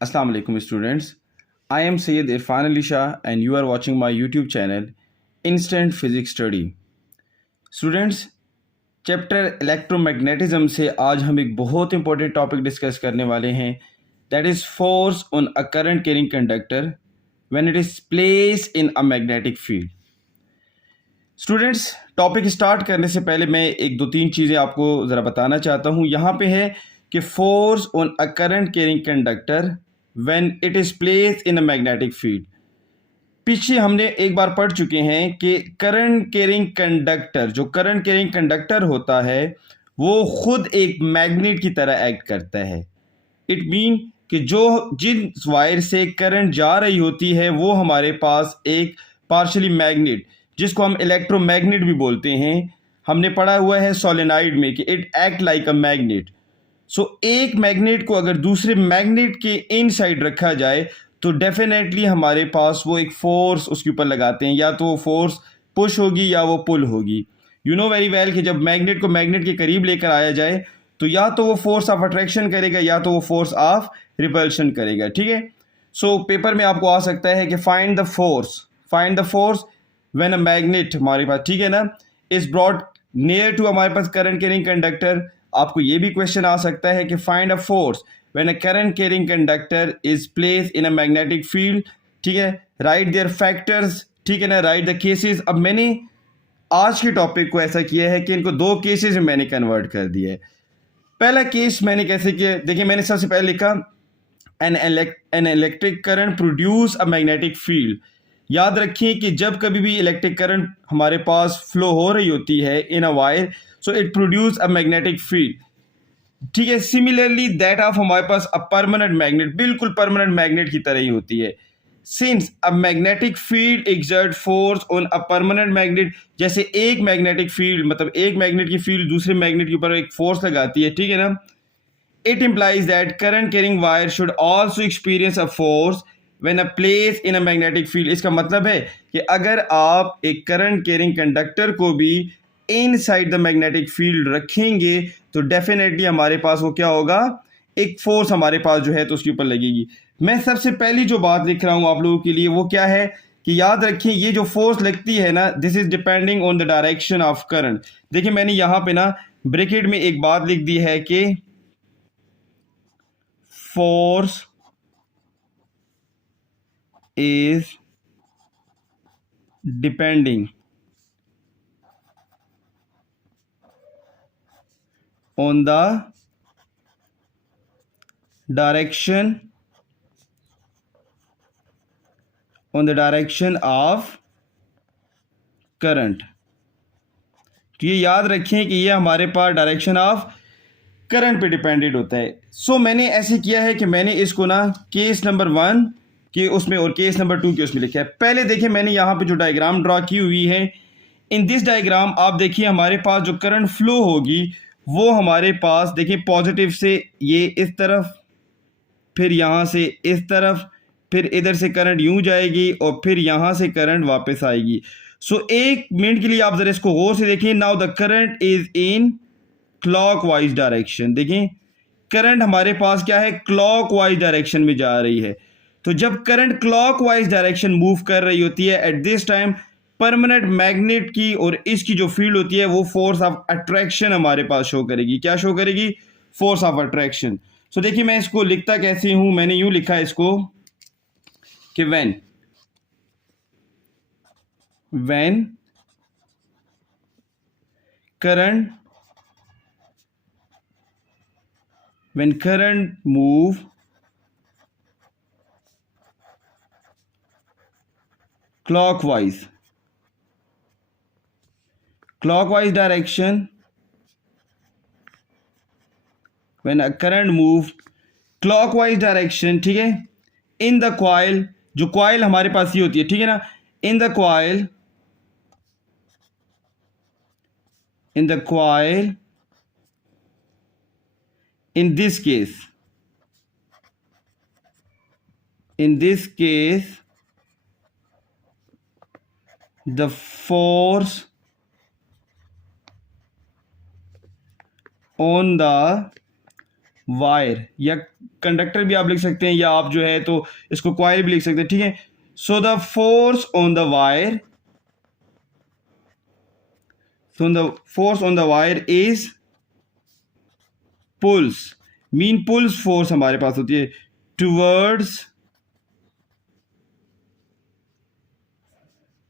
Assalamu alaikum students. I am Sayyid Irfan Ali Shah and you are watching my YouTube channel Instant Physics Study. Students, chapter electromagnetism से आज हम एक बहुत important topic discuss करने वाले हैं that is force on a current carrying conductor when it is placed in a magnetic field. Students, topic start करने से पहले मैं एक दो तीन चीज़ें आपको ज़रा बताना चाहता हूँ। यहाँ पे है कि force on a current carrying conductor when it is placed in a magnetic field. पीछे हमने एक बार पढ़ चुके हैं कि करंट कैरिंग कंडक्टर, जो करंट कैरिंग कंडक्टर होता है वो खुद एक मैग्नेट की तरह एक्ट करता है। इट मीन कि जो जिन वायर से करंट जा रही होती है वो हमारे पास एक पार्शली मैग्नेट, जिसको हम इलेक्ट्रोमैग्नेट भी बोलते हैं, हमने पढ़ा हुआ है सोलेनाइड में कि it act like a magnet. So एक मैग्नेट को अगर दूसरे मैग्नेट के इन साइड रखा जाए तो डेफिनेटली हमारे पास वो एक फोर्स उसके ऊपर लगाते हैं, या तो वो फोर्स पुश होगी या वो पुल होगी। यू नो वेरी वेल कि जब मैग्नेट को मैग्नेट के करीब लेकर आया जाए तो या तो वो फोर्स ऑफ अट्रैक्शन करेगा या तो वो फोर्स ऑफ रिपल्शन करेगा। ठीक है, सो पेपर में आपको आ सकता है कि find the force when a magnet हमारे पास, ठीक है ना, इज ब्रॉट नियर टू हमारे पास करंट कैरिंग कंडक्टर। आपको ये भी क्वेश्चन आ सकता है कि find a force when a current carrying conductor is place in a magnetic field. ठीक है, राइट देयर फैक्टर्स, ठीक है ना, राइट द केसेस। अब मैंने आज के टॉपिक को ऐसा किया है कि इनको दो केसेस में मैंने कन्वर्ट कर दिया है। पहला केस मैंने कैसे किया, देखिए मैंने सबसे पहले लिखा an electric current produce a magnetic field. याद रखिए कि जब कभी भी इलेक्ट्रिक करंट हमारे पास फ्लो हो रही होती है in a wire, so it produce a magnetic field. ठीक है, सिमिलरली दैट ऑफ हमारे पास अ परमानेंट मैग्नेट, बिल्कुल परमानेंट मैग्नेट की तरह ही होती है। Since a magnetic field exert force on a permanent magnet, जैसे एक मैग्नेटिक फील्ड मतलब एक मैग्नेट की फील्ड दूसरे मैग्नेट के ऊपर एक फोर्स लगाती है, ठीक है ना, it implies that current carrying wire should also experience a force when a placed in a magnetic field। इसका मतलब है कि अगर आप एक करंट कैरिंग कंडक्टर को भी इनसाइड द मैग्नेटिक फील्ड रखेंगे तो डेफिनेटली हमारे पास वो क्या होगा, एक फोर्स हमारे पास जो है तो उसके ऊपर लगेगी। मैं सबसे पहली जो बात लिख रहा हूँ आप लोगों के लिए वो क्या है कि याद रखिए ये जो फोर्स लगती है ना, this is depending on the direction of current. देखिए मैंने यहाँ पे ना ब्रैकेट में एक बात लिख दी है कि force is depending on the direction of current. तो ये याद रखें कि ये हमारे पास डायरेक्शन ऑफ करंट पे डिपेंडेंट होता है। सो मैंने ऐसे किया है कि मैंने इसको ना केस नंबर 1 के उसमें और केस नंबर 2 के उसमें लिखा है। पहले देखिए मैंने यहाँ पे जो डायग्राम ड्रा की हुई है, इन दिस डायग्राम आप देखिए हमारे पास जो करंट फ्लो होगी वो हमारे पास देखिए पॉजिटिव से ये इस तरफ, फिर यहाँ से इस तरफ, फिर इधर से करंट यूं जाएगी और फिर यहाँ से करंट वापस आएगी। सो एक मिनट के लिए आप जरा इसको गौर से देखें। Now the current is in clockwise direction. देखें करंट हमारे पास क्या है, क्लॉकवाइज डायरेक्शन में जा रही है। तो जब करंट क्लॉकवाइज डायरेक्शन मूव कर रही होती है at this time, permanent magnet की और इसकी जो फील्ड होती है वो फोर्स ऑफ अट्रैक्शन हमारे पास शो करेगी। क्या शो करेगी, फोर्स ऑफ अट्रैक्शन। सो देखिए मैं इसको लिखता कैसे हूं, मैंने यूं लिखा है इसको कि when current move clockwise direction, when a current move clockwise direction, ठीक है, इन द कॉइल, जो कॉइल हमारे पास ये होती है, ठीक है ना, in the coil in this case the force on the wire, या कंडक्टर भी आप लिख सकते हैं, या आप जो है तो इसको कॉइल भी लिख सकते हैं, ठीक है। So the force on the wire, so the force on the wire is pulls, mean pulls force हमारे पास होती है टुवर्ड्स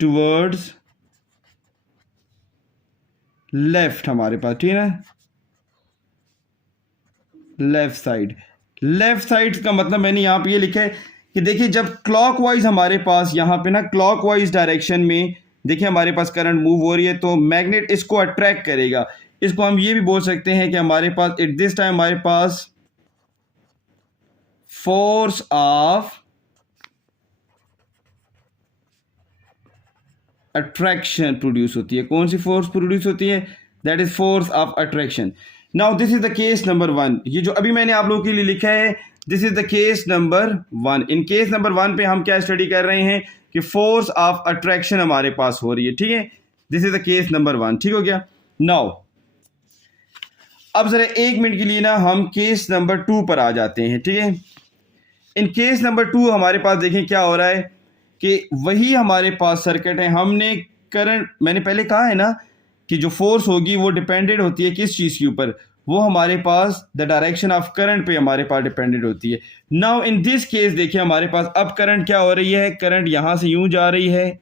टुवर्ड्स लेफ्ट हमारे पास, ठीक है ना, लेफ्ट साइड। लेफ्ट साइड का मतलब मैंने यहां पे ये लिखा है कि देखिए जब क्लॉकवाइज हमारे पास यहां पे ना क्लॉकवाइज डायरेक्शन में देखिए हमारे पास करंट मूव हो रही है तो मैग्नेट इसको अट्रैक्ट करेगा। इसको हम ये भी बोल सकते हैं कि हमारे पास एट दिस टाइम हमारे पास फोर्स ऑफ अट्रैक्शन प्रोड्यूस होती है। कौन सी फोर्स प्रोड्यूस होती है? That is force of attraction. Now this is the case number 1। ये जो अभी मैंने आप लोगों के लिए लिखा है this is the case number 1। In case number 1 पे हम क्या स्टडी कर रहे हैं कि फोर्स ऑफ अट्रैक्शन हमारे पास हो रही है, ठीक है। This is the case number 1, ठीक हो गया। नाउ अब जरा 1 मिनट के लिए ना हम केस नंबर 2 पर आ जाते हैं, ठीक है। इन केस नंबर 2 हमारे पास देखें क्या हो रहा है कि वही हमारे पास सर्किट है। हमने करंट, मैंने पहले कहा है ना कि जो फोर्स होगी वो डिपेंडेंट होती है किस चीज़ के ऊपर, वो हमारे पास द डायरेक्शन ऑफ करंट पे हमारे पास डिपेंडेंट होती है। नाउ इन दिस केस देखिए हमारे पास अब करंट क्या हो रही है, करंट यहाँ से यूं जा रही है,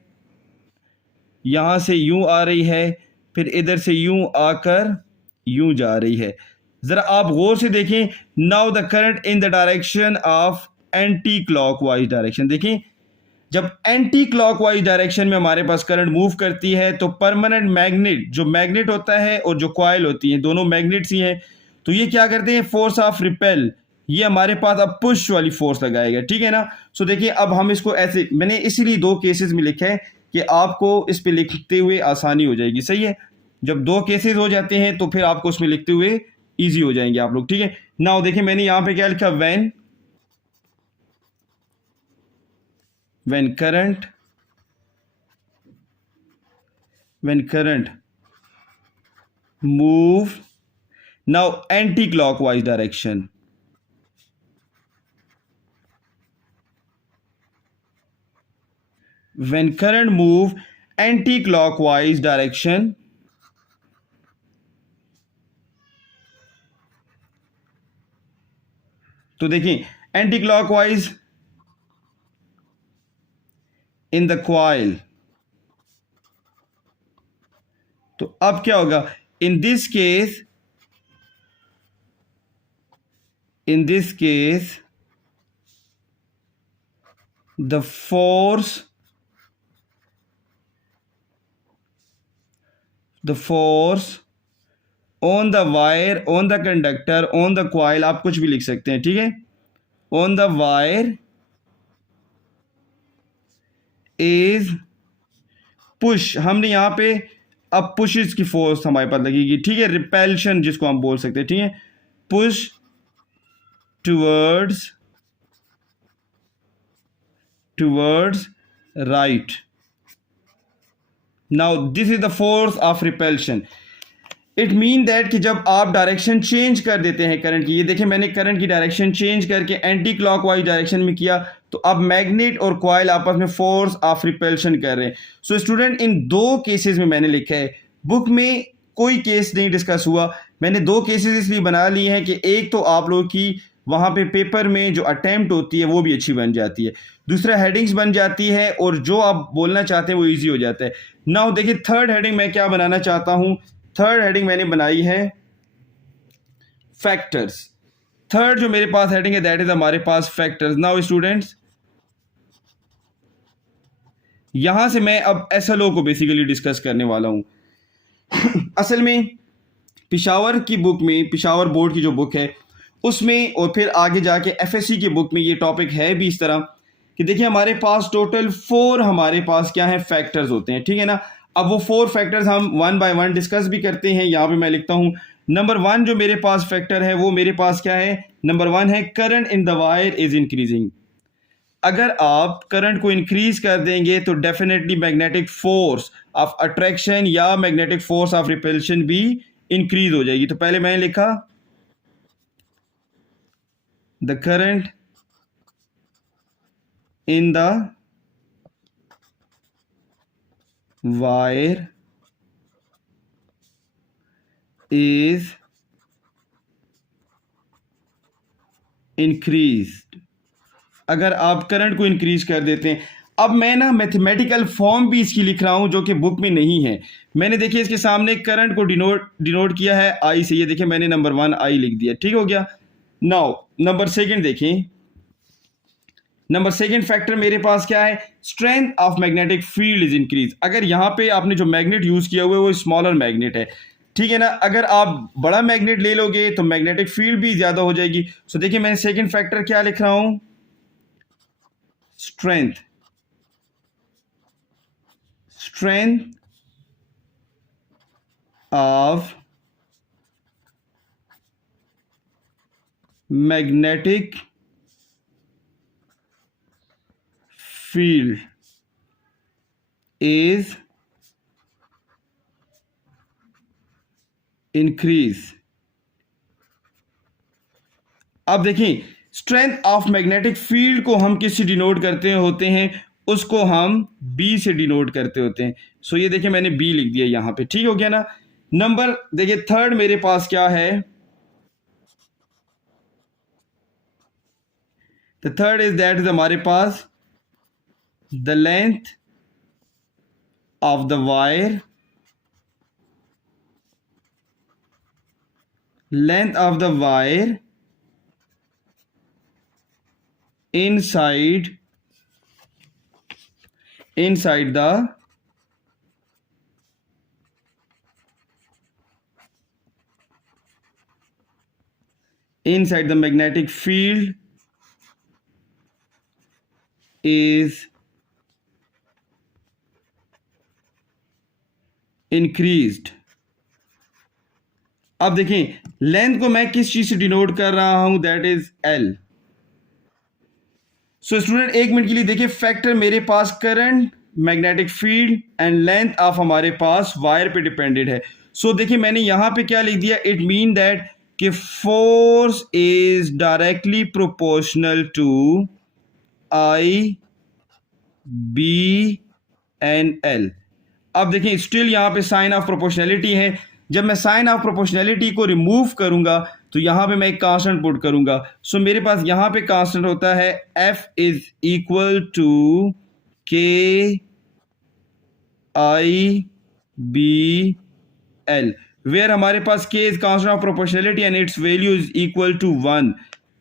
यहाँ से यूं आ रही है, फिर इधर से यूं आकर यूं जा रही है। ज़रा आप गौर से देखें, now the current in the direction of anti clockwise direction. देखिए जब एंटी क्लॉकवाइज डायरेक्शन में हमारे पास करंट मूव करती है तो परमानेंट मैग्नेट, जो मैग्नेट होता है और जो कॉइल होती है दोनों मैग्नेट्स ही हैं, तो ये क्या करते हैं, फोर्स ऑफ रिपेल, ये हमारे पास अब पुश वाली फोर्स लगाएगा, ठीक है ना। सो देखिए अब हम इसको ऐसे, मैंने इसीलिए 2 केसेस में लिखा है कि आपको इस पे लिखते हुए आसानी हो जाएगी, सही है। जब 2 केसेस हो जाते हैं तो फिर आपको उसमें लिखते हुए ईजी हो जाएंगे आप लोग, ठीक है। नाउ देखिए मैंने यहाँ पे क्या लिखा, when current move now anti-clockwise direction, when current move anti-clockwise direction, तो देखिए anti clockwise in the coil, तो अब क्या होगा, in this case the force on the wire, on the conductor, on the coil, आप कुछ भी लिख सकते हैं, ठीक है। On the wire is push, हमने यहां पे अब पुशेस की फोर्स हमारे पास लगेगी, ठीक है। रिपेल्शन जिसको हम बोल सकते हैं, ठीक है, push towards right. Now this is the force of रिपेल्शन। It mean that कि जब आप डायरेक्शन चेंज कर देते हैं करंट की, ये देखिए मैंने करंट की डायरेक्शन चेंज करके एंटी क्लॉकवाइज डायरेक्शन में किया, तो अब मैग्नेट और कॉइल आपस में फोर्स ऑफ रिपल्शन कर रहे हैं। सो स्टूडेंट इन 2 केसेस में मैंने लिखा है, बुक में कोई केस नहीं डिस्कस हुआ, मैंने 2 केसेस इसलिए बना लिए हैं कि एक तो आप लोगों की वहाँ पे पेपर में जो अटेम्प्ट होती है वो भी अच्छी बन जाती है, दूसरा हेडिंग्स बन जाती है और जो आप बोलना चाहते हैं वो ईजी हो जाता है। नाउ देखिए थर्ड हेडिंग मैं क्या बनाना चाहता हूँ, थर्ड हेडिंग मैंने बनाई है फैक्टर्स। थर्ड जो मेरे पास हेडिंग है दैट इज हमारे पास फैक्टर्स। नाउ स्टूडेंट्स यहां से मैं अब एसएलओ को बेसिकली डिस्कस करने वाला हूं। असल में पिशावर की बुक में, पिशावर बोर्ड की जो बुक है उसमें और फिर आगे जाके एफएससी की बुक में ये टॉपिक है भी इस तरह कि देखिए हमारे पास टोटल 4 हमारे पास क्या है, फैक्टर्स होते हैं, ठीक है ना। अब वो 4 फैक्टर्स हम 1 बाय 1 डिस्कस भी करते हैं। यहाँ पे मैं लिखता हूँ नंबर 1 जो मेरे पास फैक्टर है वो मेरे पास क्या है, नंबर 1 है current in the wire is increasing. अगर आप करंट को इंक्रीज कर देंगे तो definitely magnetic force of attraction या मैग्नेटिक फोर्स ऑफ रिपल्शन भी इंक्रीज हो जाएगी। तो पहले मैंने लिखा the current in the wire is increased। अगर आप करंट को इंक्रीज कर देते हैं, अब मैं ना मैथमेटिकल फॉर्म भी इसकी लिख रहा हूं जो कि बुक में नहीं है। मैंने देखिए इसके सामने करंट को डिनोट किया है आई से, ये देखिए मैंने नंबर 1 आई लिख दिया, ठीक हो गया। नाउ नंबर सेकंड देखें, नंबर सेकंड फैक्टर मेरे पास क्या है, strength of magnetic field is increase. अगर यहाँ पे आपने जो मैग्नेट यूज किया हुआ है वो स्मॉलर मैग्नेट है, ठीक है ना। अगर आप बड़ा मैग्नेट ले लोगे तो मैग्नेटिक फील्ड भी ज्यादा हो जाएगी। सो देखिए मैं सेकंड फैक्टर क्या लिख रहा हूं, strength of magnetic field is increase। अब देखिए स्ट्रेंथ ऑफ मैग्नेटिक फील्ड को हम किससे डिनोट करते होते हैं, उसको हम बी से डिनोट करते होते हैं। सो ये देखिए मैंने बी लिख दिया यहां पे, ठीक हो गया ना। नंबर देखिए थर्ड मेरे पास क्या है, the third is that is हमारे पास the length of the wire, length of the wire inside the magnetic field is increased। अब देखें लेंथ को मैं किस चीज से डिनोट कर रहा हूं, that is L. So student एक मिनट के लिए देखिए, फैक्टर मेरे पास current, magnetic field and length of हमारे पास वायर पे डिपेंडेड है। सो देखिए मैंने यहां पे क्या लिख दिया, इट मीन दैट कि force is directly proportional to I B and L. अब देखिए स्टिल यहां पे साइन ऑफ प्रोपोर्शनैलिटी है। जब मैं साइन ऑफ प्रोपोर्शनैलिटी को रिमूव करूंगा तो यहां पे मैं एक कांस्टेंट पुट करूंगा। सो मेरे पास यहां पे कांस्टेंट होता है एफ इज इक्वल टू के आई बी एल, वेयर हमारे पास K is constant of proportionality and its value is equal to 1।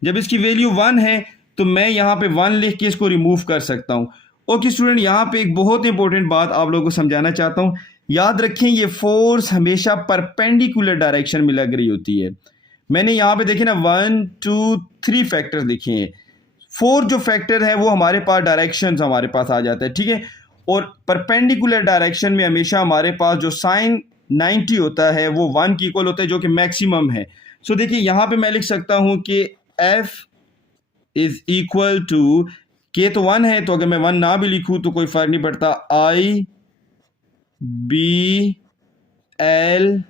जब इसकी वैल्यू 1 है तो मैं यहां पे 1 लिख के इसको रिमूव कर सकता हूं। ओके स्टूडेंट, यहां पे एक बहुत इंपॉर्टेंट बात आप लोगों को समझाना चाहता हूं। याद रखें ये फोर्स हमेशा परपेंडिकुलर डायरेक्शन में लग रही होती है। मैंने यहाँ पे देखे ना 1 2 3 फैक्टर देखे हैं, 4 जो फैक्टर है वो हमारे पास डायरेक्शंस हमारे पास आ जाता है, ठीक है। और परपेंडिकुलर डायरेक्शन में हमेशा हमारे पास जो साइन 90 होता है वो 1 की इक्वल होता है, जो कि मैक्सिमम है। सो देखिए यहाँ पे मैं लिख सकता हूँ कि एफ इज इक्वल टू, के तो 1 है तो अगर मैं 1 ना भी लिखूँ तो कोई फर्क नहीं पड़ता, I B L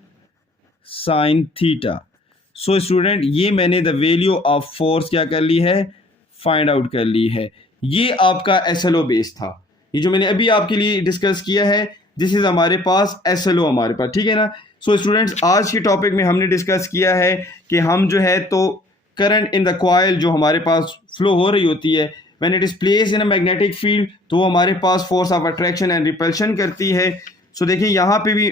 sine theta. So student ये मैंने द वैल्यू ऑफ फोर्स क्या कर ली है, फाइंड आउट कर ली है। ये आपका एसएलओ बेस था, ये जो मैंने अभी आपके लिए डिस्कस किया है, दिस इज हमारे पास एसएलओ हमारे पास, ठीक है ना। सो स्टूडेंट्स आज के टॉपिक में हमने डिस्कस किया है कि हम जो है तो करंट इन द कॉइल जो हमारे पास फ्लो हो रही होती है, when it is place in a magnetic field, तो वो हमारे पास force of attraction and repulsion करती है। सो देखिए यहाँ पे भी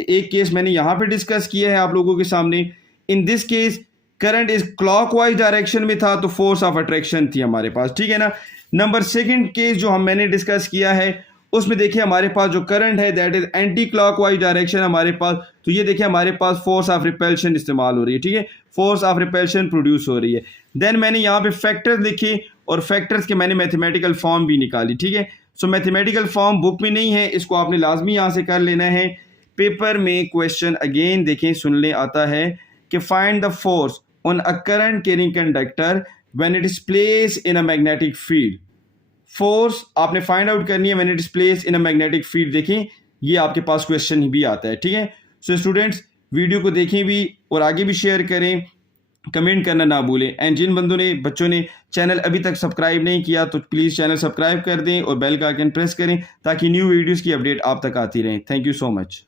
एक केस मैंने यहाँ पे डिस्कस किया है आप लोगों के सामने। In this case current is clockwise direction में था तो फोर्स ऑफ अट्रैक्शन थी हमारे पास, ठीक है ना। नंबर सेकंड केस जो मैंने डिस्कस किया है उसमें देखिए हमारे पास जो करंट है that is anti clockwise direction हमारे पास, तो ये देखिए हमारे पास फोर्स ऑफ रिपल्शन इस्तेमाल हो रही है, ठीक है, फोर्स ऑफ रिपल्शन प्रोड्यूस हो रही है। देन मैंने यहाँ पे फैक्टर्स लिखे और फैक्टर्स के मैंने मैथमेटिकल फॉर्म भी निकाली, ठीक है। सो मैथमेटिकल फॉर्म बुक में नहीं है, इसको आपने लाजमी यहाँ से कर लेना है। पेपर में क्वेश्चन अगेन देखें सुनने आता है कि find the force on a current carrying conductor when it is place in a magnetic field. Force आपने फाइंड आउट करनी है when it is place in a magnetic field. देखें ये आपके पास क्वेश्चन भी आता है, ठीक है। सो स्टूडेंट्स वीडियो को देखें भी और आगे भी शेयर करें। कमेंट करना ना भूलें। एंड जिन बच्चों ने चैनल अभी तक सब्सक्राइब नहीं किया तो प्लीज़ चैनल सब्सक्राइब कर दें और बेल का आइकन प्रेस करें ताकि न्यू वीडियोज़ की अपडेट आप तक आती रहें। Thank you so much.